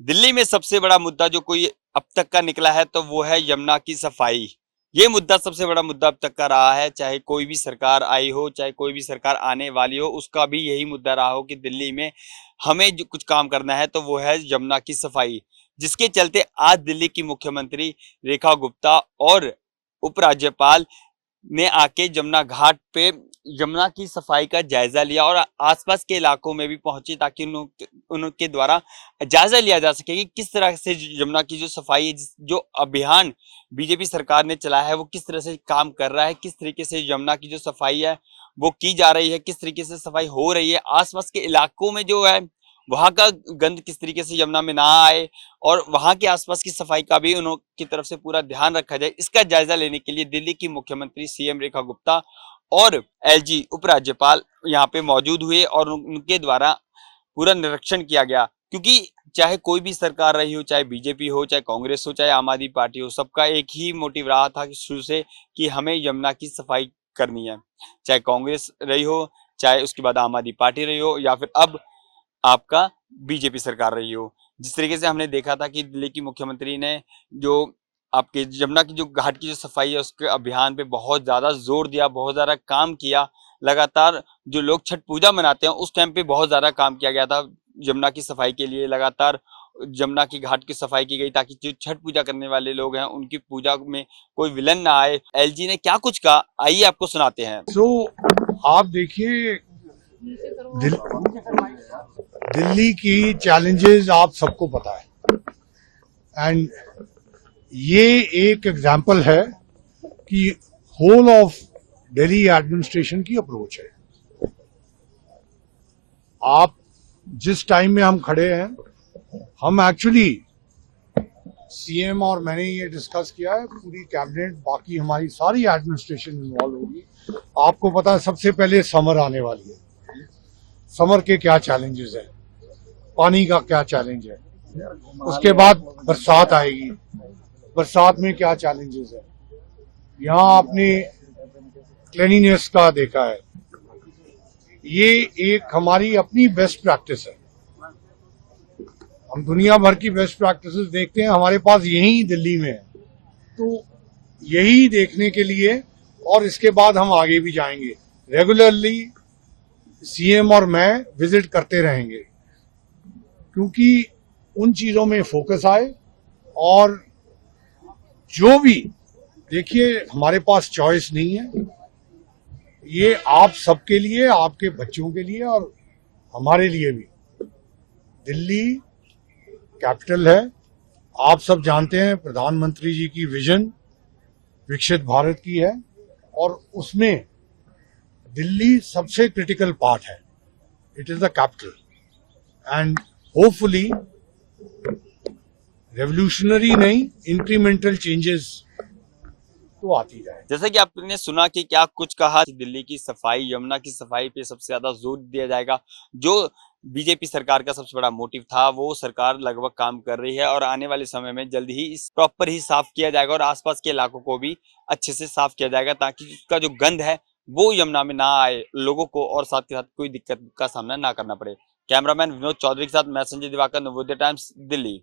दिल्ली में सबसे बड़ा मुद्दा जो कोई अब तक का निकला है तो वो है यमुना की सफाई। ये मुद्दा सबसे बड़ा मुद्दा अब तक का रहा है, चाहे कोई भी सरकार आई हो, चाहे कोई भी सरकार आने वाली हो, उसका भी यही मुद्दा रहा हो कि दिल्ली में हमें जो कुछ काम करना है तो वो है यमुना की सफाई। जिसके चलते आज दिल्ली की मुख्यमंत्री रेखा गुप्ता और उपराज्यपाल ने आके जमुना घाट पे यमुना की सफाई का जायजा लिया और आसपास के इलाकों में भी पहुंची ताकि उनके द्वारा जायजा लिया जा सके कि किस तरह से यमुना की जो सफाई है, जो अभियान बीजेपी सरकार ने चलाया है वो किस तरह से काम कर रहा है, किस तरीके से यमुना की जो सफाई है वो की जा रही है, किस तरीके से सफाई हो रही है, आसपास के इलाकों में जो है वहां का गंद किस तरीके से यमुना में ना आए और वहां के आसपास की सफाई का भी उनकी तरफ से पूरा ध्यान रखा जाए। इसका जायजा लेने के लिए दिल्ली की मुख्यमंत्री सीएम रेखा गुप्ता और एलजी उपराज्यपाल यहाँ पे मौजूद हुए और उनके द्वारा पूरा निरीक्षण किया गया। क्योंकि चाहे कोई भी सरकार रही हो, चाहे बीजेपी हो, चाहे कांग्रेस हो, चाहे आम आदमी पार्टी हो, सबका एक ही मोटिव रहा था कि शुरू से कि हमें यमुना की सफाई करनी है। चाहे कांग्रेस रही हो, चाहे उसके बाद आम आदमी पार्टी रही हो, या फिर अब आपका बीजेपी सरकार रही हो। जिस तरीके से हमने देखा था कि दिल्ली की मुख्यमंत्री ने जो आपके यमुना की जो घाट की जो सफाई है उसके अभियान पे बहुत ज्यादा जोर दिया, बहुत ज्यादा काम किया। लगातार जो लोग छठ पूजा मनाते हैं उस टाइम पे बहुत ज्यादा काम किया गया था यमुना की सफाई के लिए। लगातार यमुना की घाट की सफाई की गई ताकि जो छठ पूजा करने वाले लोग हैं उनकी पूजा में कोई विलन ना आए। एलजी ने क्या कुछ कहा, आइए आपको सुनाते हैं। आप देखिए, दिल, दिल्ली की चैलेंजेस आप सबको पता है, एंड ये एक एग्जाम्पल है कि होल ऑफ दिल्ली एडमिनिस्ट्रेशन की अप्रोच है। आप जिस टाइम में हम खड़े हैं, हम एक्चुअली सीएम और मैंने ये डिस्कस किया है, पूरी कैबिनेट, बाकी हमारी सारी एडमिनिस्ट्रेशन इन्वॉल्व होगी। आपको पता है सबसे पहले समर आने वाली है, समर के क्या चैलेंजेस है, पानी का क्या चैलेंज है, उसके बाद बरसात आएगी, बरसात में क्या चैलेंजेस है। यहाँ आपने क्लीनिनेस का देखा है, ये एक हमारी अपनी बेस्ट प्रैक्टिस है। हम दुनिया भर की बेस्ट प्रैक्टिसेस देखते हैं, हमारे पास यही दिल्ली में है। तो यही देखने के लिए और इसके बाद हम आगे भी जाएंगे, रेगुलरली सीएम और मैं विजिट करते रहेंगे, क्योंकि उन चीजों में फोकस आए। और जो भी देखिए, हमारे पास चॉइस नहीं है, ये आप सबके लिए, आपके बच्चों के लिए और हमारे लिए भी। दिल्ली कैपिटल है, आप सब जानते हैं प्रधानमंत्री जी की विजन विकसित भारत की है, और उसमें दिल्ली सबसे क्रिटिकल पार्ट है। It is the capital, and hopefully revolutionary नहीं, इंक्रीमेंटल चेंजेस तो आती जाए। जैसे कि आपने सुना कि क्या कुछ कहा कि दिल्ली की सफाई, यमुना की सफाई पे सबसे ज्यादा जोर दिया जाएगा। जो बीजेपी सरकार का सबसे बड़ा मोटिव था वो सरकार लगभग काम कर रही है और आने वाले समय में जल्द ही इस प्रॉपर ही साफ किया जाएगा और आसपास के इलाकों को भी अच्छे से साफ किया जाएगा ताकि उसका जो गंद है वो यमुना में ना आए लोगों को और साथ के साथ कोई दिक्कत का सामना ना करना पड़े। कैमरामैन विनोद चौधरी के साथ मैं संजय दिवाकर, नवोदय टाइम्स, दिल्ली।